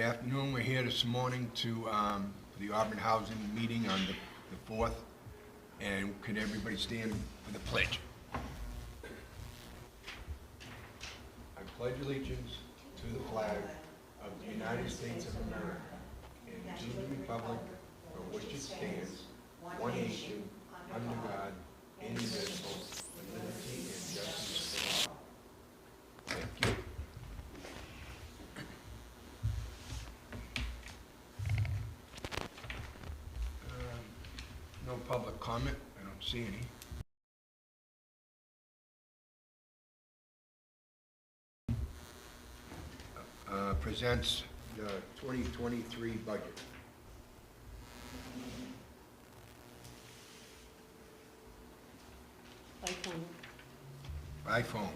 Good afternoon. We're here this morning to for the Auburn Housing meeting on the 4th. And can everybody stand for the pledge? I pledge allegiance to the flag of the United States of America and to the republic for which it stands, one nation, under God, indivisible, with liberty and justice for all. Thank you. No public comment. I don't see any. Presents the 2023 budget. iPhone.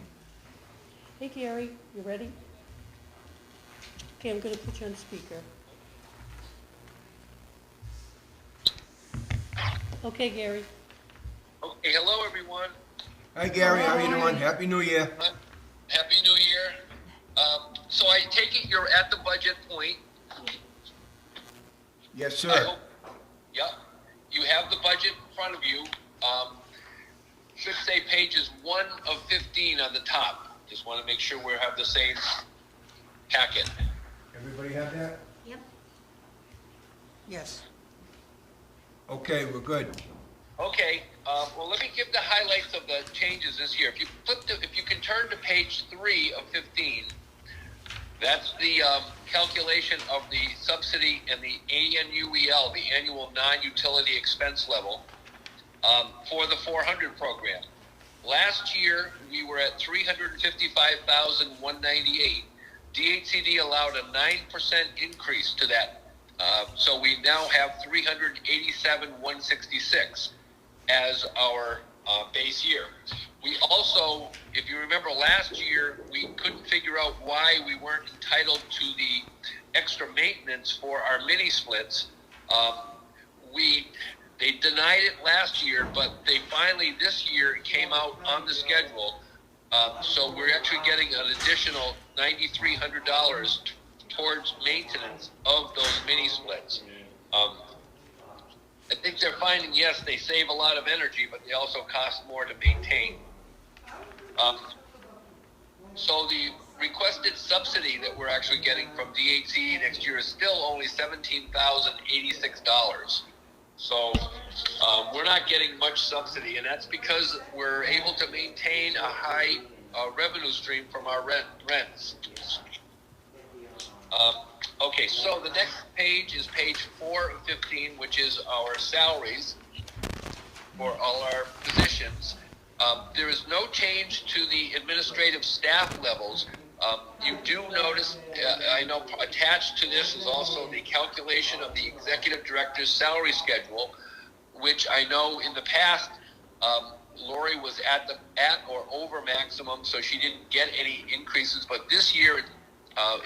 Hey Gary, you ready? Okay, I'm gonna put you on speaker. Okay, Gary. Okay, hello everyone. Hi Gary, how are you doing? Happy New Year. Happy New Year. So I take it you're at the budget point. Yes, I sir. hope, yeah. You have the budget in front of you. Should say pages 1 of 15 on the top. Just want to make sure we have the same packet. Everybody have that? Yep. Yes. Okay, we're good. Okay. Well, let me give the highlights of the changes this year. If you can turn to page 3 of 15. That's the calculation of the subsidy and the ANUEL, the annual non-utility expense level, for the 400 program. Last year, we were at $355,198. DHCD allowed a 9% increase to that. So we now have $387,166 as our base year. We also, if you remember last year, we couldn't figure out why we weren't entitled to the extra maintenance for our mini splits. They denied it last year, but they finally this year came out on the schedule. So we're actually getting an additional $9,300 towards maintenance of those mini splits. I think they're finding, yes, they save a lot of energy, but they also cost more to maintain. So the requested subsidy that we're actually getting from DHCD next year is still only $17,086. So we're not getting much subsidy, and that's because we're able to maintain a high revenue stream from our rents. Okay, so the next page is page 4 of 15, which is our salaries for all our positions. There is no change to the administrative staff levels. You do notice, I know attached to this is also the calculation of the executive director's salary schedule, which I know in the past, Lori was at or over maximum, so she didn't get any increases, but this year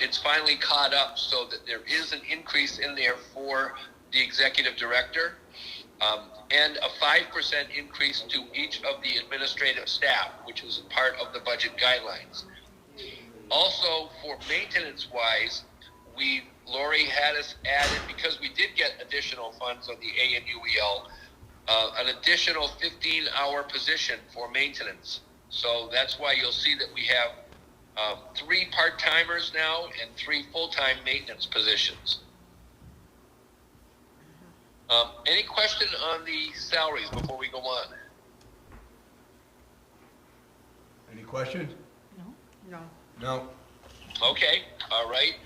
it's finally caught up so that there is an increase in there for the executive director, and a 5% increase to each of the administrative staff, which was part of the budget guidelines. Also, for maintenance-wise, Lori had us added, because we did get additional funds on the ANUEL, an additional 15-hour position for maintenance. So that's why you'll see that we have 3 part-timers now and 3 full-time maintenance positions. Any question on the salaries before we go on? Any questions? No. No. Okay, all right.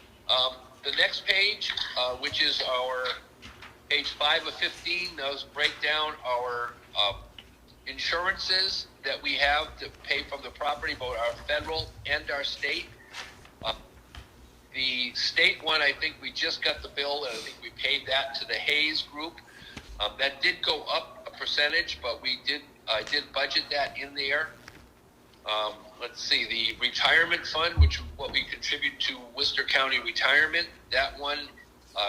The next page, which is our page 5 of 15, those break down our insurances that we have to pay from the property, both our federal and our state. The state one, I think we just got the bill, and I think we paid that to the Hayes group. That did go up a percentage, but I did budget that in there. Let's see, the retirement fund, which is what we contribute to Worcester County Retirement, that one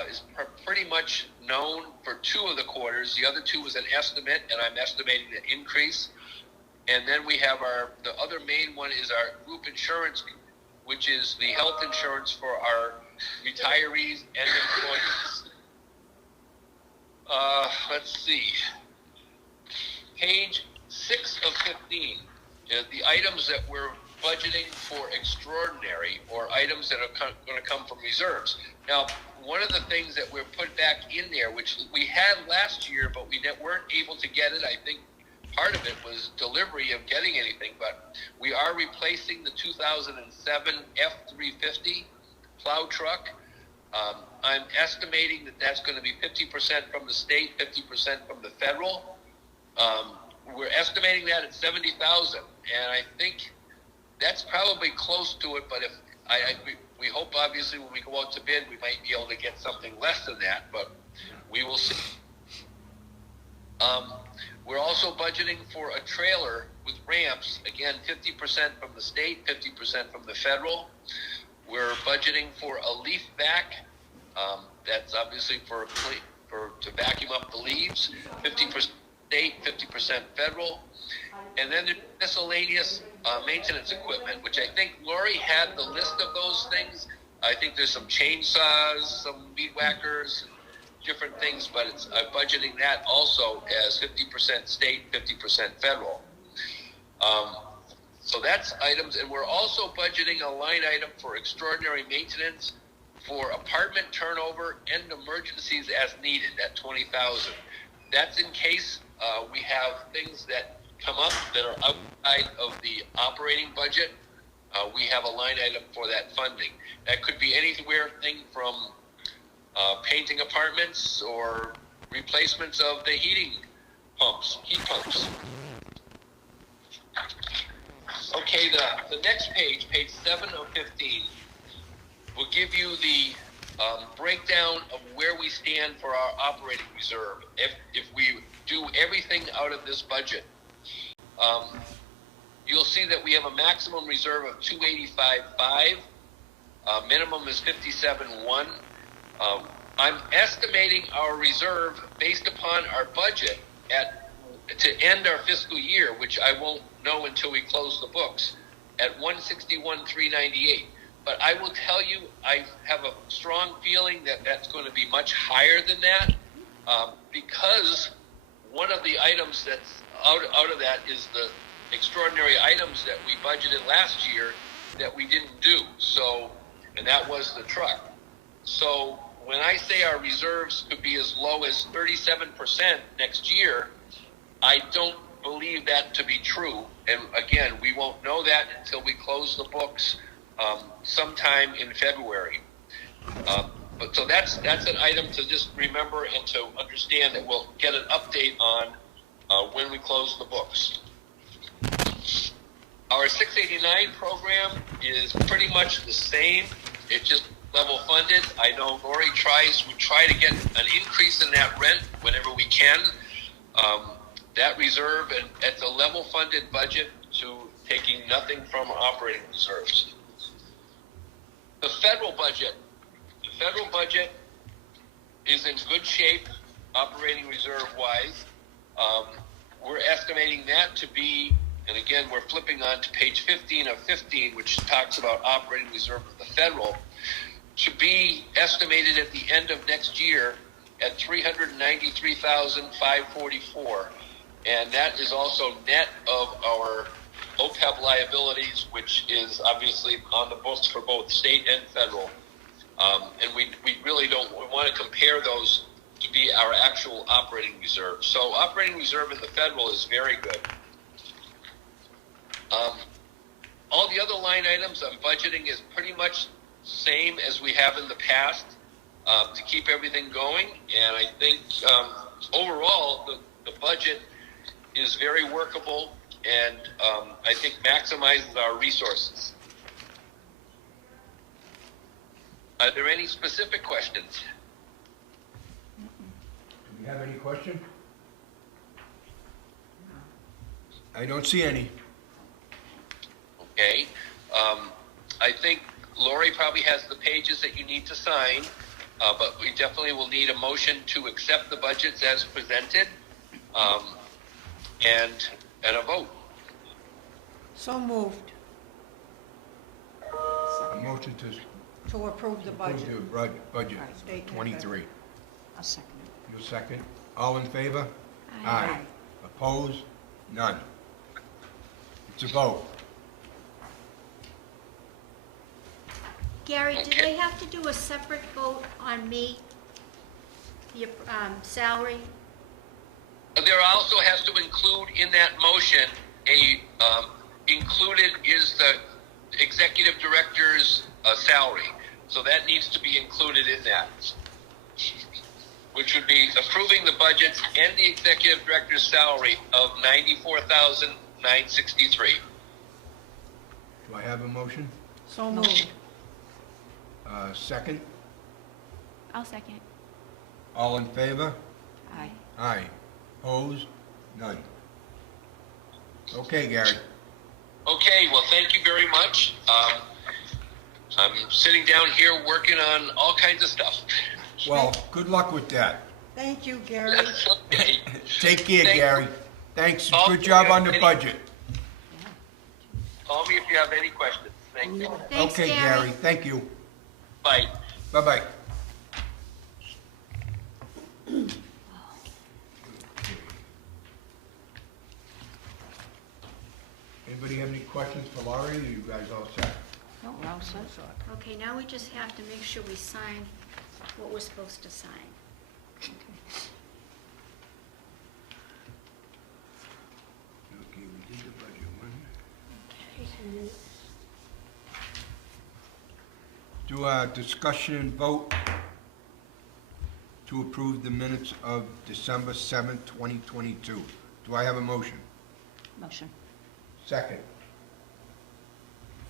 is pretty much known for 2 of the quarters. The other 2 was an estimate, and I'm estimating an increase. And then we have the other main one is our group insurance which is the health insurance for our retirees and employees. Let's see. Page 6 of 15 is the items that we're budgeting for extraordinary, or items that are going to come from reserves. Now, one of the things that we're put back in there, which we had last year, but we weren't able to get it, I think part of it was delivery of getting anything, but we are replacing the 2007 F-350 plow truck. I'm estimating that that's going to be 50% from the state, 50% from the federal. We're estimating that at 70,000, and I think that's probably close to it. But if we hope, obviously, when we go out to bid, we might be able to get something less than that, but we will see. We're also budgeting for a trailer with ramps. Again, 50% from the state, 50% from the federal. We're budgeting for a leaf vac. That's obviously to vacuum up the leaves. 50% state, 50% federal. And then there's miscellaneous maintenance equipment, which I think Lori had the list of those things. I think there's some chainsaws, some weed whackers, different things, but I'm budgeting that also as 50% state, 50% federal. So that's items, and we're also budgeting a line item for extraordinary maintenance for apartment turnover and emergencies as needed at 20,000. That's in case we have things that come up that are outside of the operating budget. We have a line item for that funding. That could be anywhere from painting apartments or replacements of the heat pumps. Okay, the next page, page 7 of 15, will give you the breakdown of where we stand for our operating reserve. If we do everything out of this budget, you'll see that we have a maximum reserve of 285.5. Minimum is 57.1. I'm estimating our reserve based upon our budget to end our fiscal year, which I won't know until we close the books, at 161,398. But I will tell you, I have a strong feeling that that's going to be much higher than that, because one of the items that's out of that is the extraordinary items that we budgeted last year that we didn't do. So, and that was the truck. So when I say our reserves could be as low as 37% next year, I don't believe that to be true. And again, we won't know that until we close the books sometime in February. But so that's an item to just remember and to understand that we'll get an update on when we close the books. Our 689 program is pretty much the same. It's just level funded. I know Lori we try to get an increase in that rent whenever we can. That reserve, and it's a level funded budget to taking nothing from operating reserves. The federal budget is in good shape, operating reserve wise. We're estimating that to be, and again, we're flipping on to page 15 of 15, which talks about operating reserve of the federal, to be estimated at the end of next year at $393,544. And that is also net of our OPEB liabilities, which is obviously on the books for both state and federal. And we really want to compare those to be our actual operating reserve. So operating reserve in the federal is very good. All the other line items I'm budgeting is pretty much same as we have in the past to keep everything going. And I think overall the budget is very workable and I think maximizes our resources. Are there any specific questions? Do you have any question? I don't see any. Okay. I think Lori probably has the pages that you need to sign, but we definitely will need a motion to accept the budgets as presented, and a vote. So moved. motion to To approve the budget. approve the budget Right, state for 23. I'll second it. You second? All in favor? Aye. Opposed? None. It's a vote. Gary, do Okay. they have to do a separate vote on me, the salary? There also has to include in that motion, included is the executive director's salary. So that needs to be included in that. Which would be approving the budget and the executive director's salary of $94,963. Do I have a motion? So moved. Second? I'll second. All in favor? Aye. Aye. Opposed? None. Okay, Gary. Okay, well, thank you very much. I'm sitting down here working on all kinds of stuff. Well, good luck with that. Thank you, Gary. Okay. Take care, Thank- Gary. Thanks. Oh, Good job on the any- budget. Call me if you have any questions. Thank you. Thanks, Okay, Gary. Thank you. Bye. Bye-bye. Anybody have any questions for Laurie? Or you guys all set? No, we're all set. Okay, now we just have to make sure we sign what we're supposed to sign. Okay, we did the budget one. Do a discussion and vote to approve the minutes of December 7th, 2022. Do I have a motion? Motion. Second.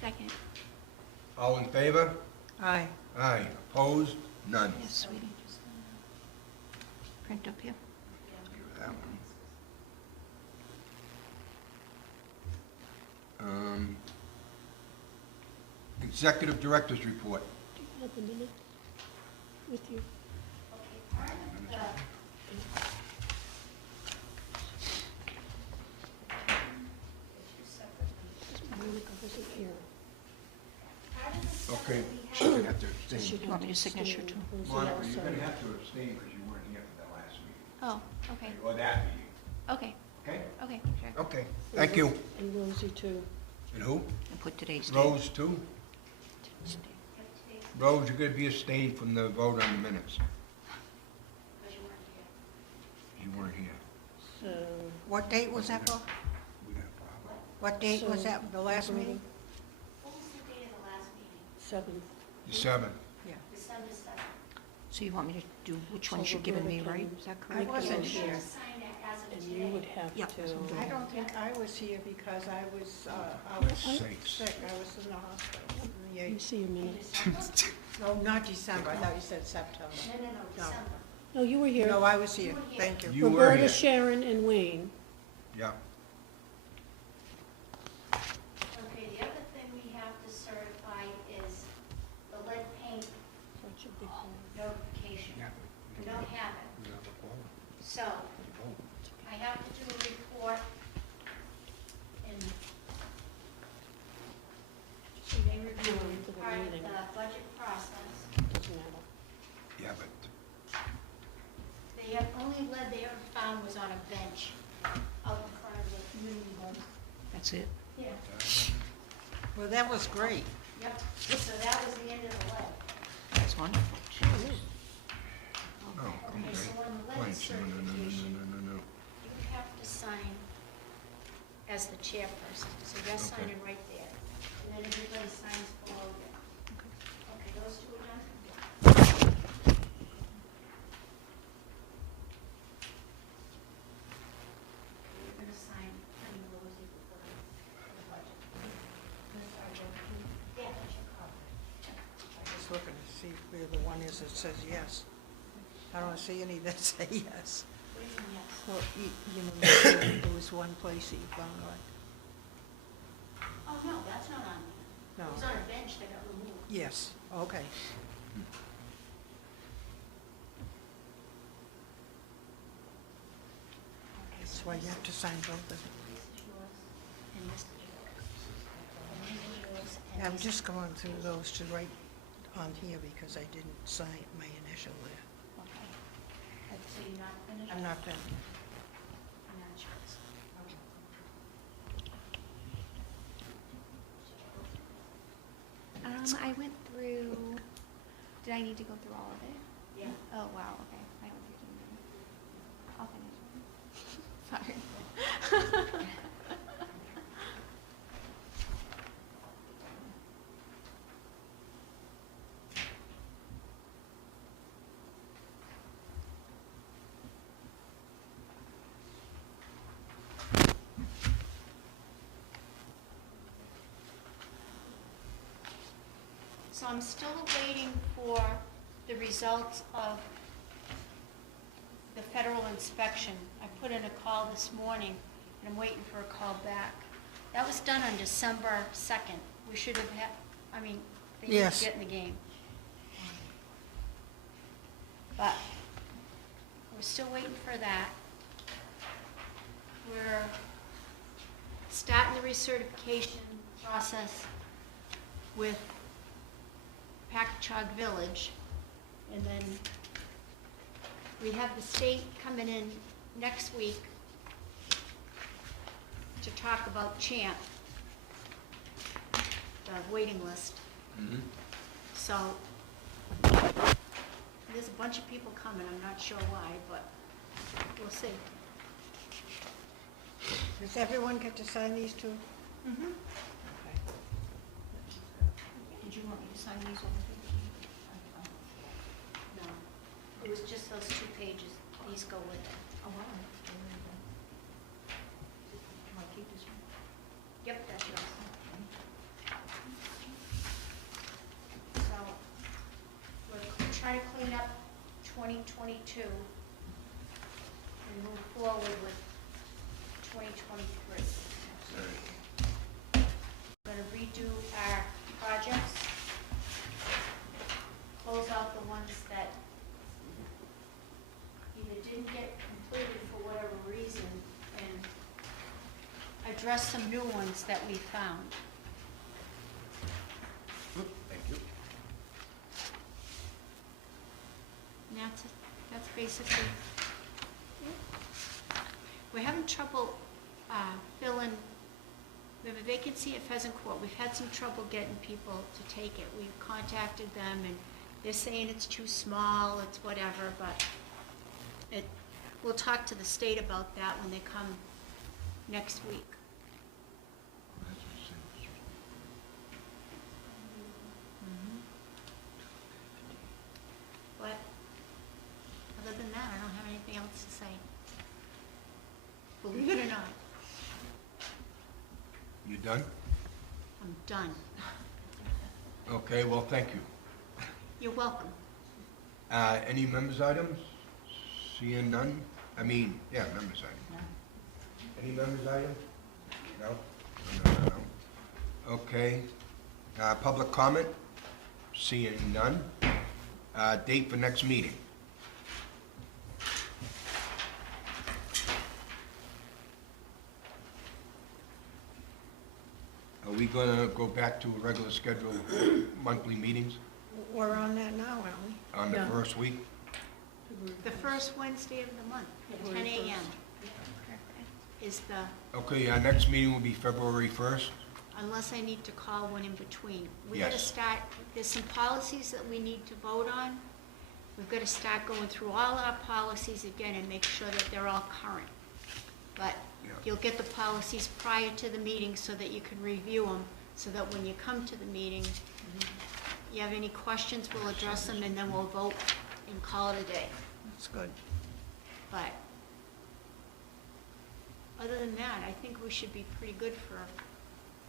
Second. All in favor? Aye. Aye. Opposed? None. Yes, sweetie. Just, print up here. Give her that one. Executive Director's Report. Do you have the minute with you? Monica wasn't here. Okay, she's gonna have to She abstain. You want me to signature too? Rosie Monica, also. you're gonna have to abstain because you weren't here for the last meeting, Oh, okay, or that meeting, okay, okay? okay, sure. Okay, thank you. And Rosie too. And who? And put today's date. Rose too? Rose, you're gonna be abstained from the vote on the minutes. You weren't here. So. What date was that for? We got a problem. What date was So, that, the last meeting? What was the date of the last meeting? 7th. The 7th. Yeah. December 7th. So you want me to do which So ones you're giving me, right? Is that I correct? wasn't Sure. here. Sign it as of And today. you would have Yeah, to. that's what I'm doing. I don't think I was here because I was Sakes. sick. I was in the hospital. Let me see your minutes. No, not December. I thought you said September. No, No. December. No, you were here. No, I was here. Thank you. You were Roberta, here. Sharon, and Wayne. Yeah. Okay, the other thing we have to certify is the lead paint Such a big one. notification. We don't have it. So, I have to do a report and they review For the part of meeting. the budget process. Doesn't matter. Yeah, but The only lead they ever found was on a bench out in front of the community hall. That's it? Yeah. Well, that was great. Yep, so that was the end of the lead. That's wonderful. no, Okay, so on the lead complaints. No, no, no, no, certification, no, no, no. you have to sign as the chairperson, so you're Okay. signing right there. And then everybody signs below there. Okay, those two are done? You're gonna sign Penny Rosie for the budget. Yeah, that's your copy. I'm just looking to see where the one is that says yes. I don't see any that say yes. What do you mean, yes? Well, you know, there was one place that you found like, Oh, no, that's not on there. no. It was on a bench that got removed. Yes, okay. That's why you have to sign both of them. This is yours, and this is yours. And this is yours, and I'm just going through those to write on here because I didn't sign my initial there. Okay. So you're not finished? I'm not finished. I'm not sure. I went through, did I need to go through all of it? Yeah. Oh, wow, okay. I went through 2 minutes. I'll finish. Sorry. So I'm still waiting for the results of the federal inspection. I put in a call this morning, and I'm waiting for a call back. That was done on December 2nd. We should have had, they need Yes. to get in the game. But we're still waiting for that. We're starting the recertification process with Packagug Village, and then we have the state coming in next week to talk about CHAMP, the waiting list. Mhm. So there's a bunch of people coming, I'm not sure why, but we'll see. Does everyone get to sign these two? Mm-hmm. Okay. Did you want me to sign these over here? No, it was just those 2 pages, these go with it. Oh, wow. Want to keep this one? Yep, that's yours. So, we're trying to clean up 2022 and move forward with 2023. We're gonna redo our projects, close out the ones that either didn't get completed for whatever reason, and address some new ones that we found. Thank you. And that's basically it. We're having trouble filling, we have a vacancy at Pheasant Court. We've had some trouble getting people to take it. We've contacted them, and they're saying it's too small, it's whatever, but we'll talk to the state about that when they come next week. But other than that, I don't have anything else to say. Believe it or not, You done? I'm done. Okay, well, thank you. You're welcome. Any members' items? Seeing none? Members' items. Any members' items? No? No. Okay. Public comment? Seeing none. Date for next meeting? Are we gonna go back to a regular schedule monthly meetings We're on that now, aren't we? on the Yeah. first week? The first Wednesday of the month, at 10 February a.m. 1st. is the, Okay, our next meeting will be February 1st. unless I need to call one in between. We gotta Yes. start, there's some policies that we need to vote on. We've gotta start going through all our policies again and make sure that they're all current. But Yeah. you'll get the policies prior to the meeting so that you can review them, so that when you come to the meeting, you have any questions, we'll address them, and then we'll vote and call it a day. That's good. But other than that, I think we should be pretty good for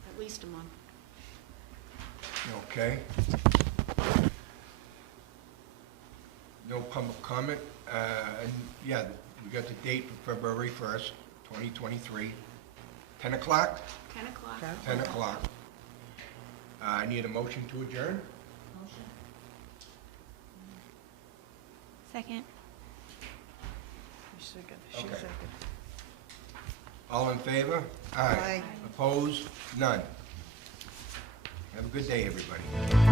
at least a month. Okay. No public comment. And yeah, we got the date for February 1st, 2023, 10 o'clock? 10 o'clock. Okay. 10 o'clock. I need a motion to adjourn. Second. She's second. Okay. All in favor? Aye. Opposed? None. Have a good good day, everybody.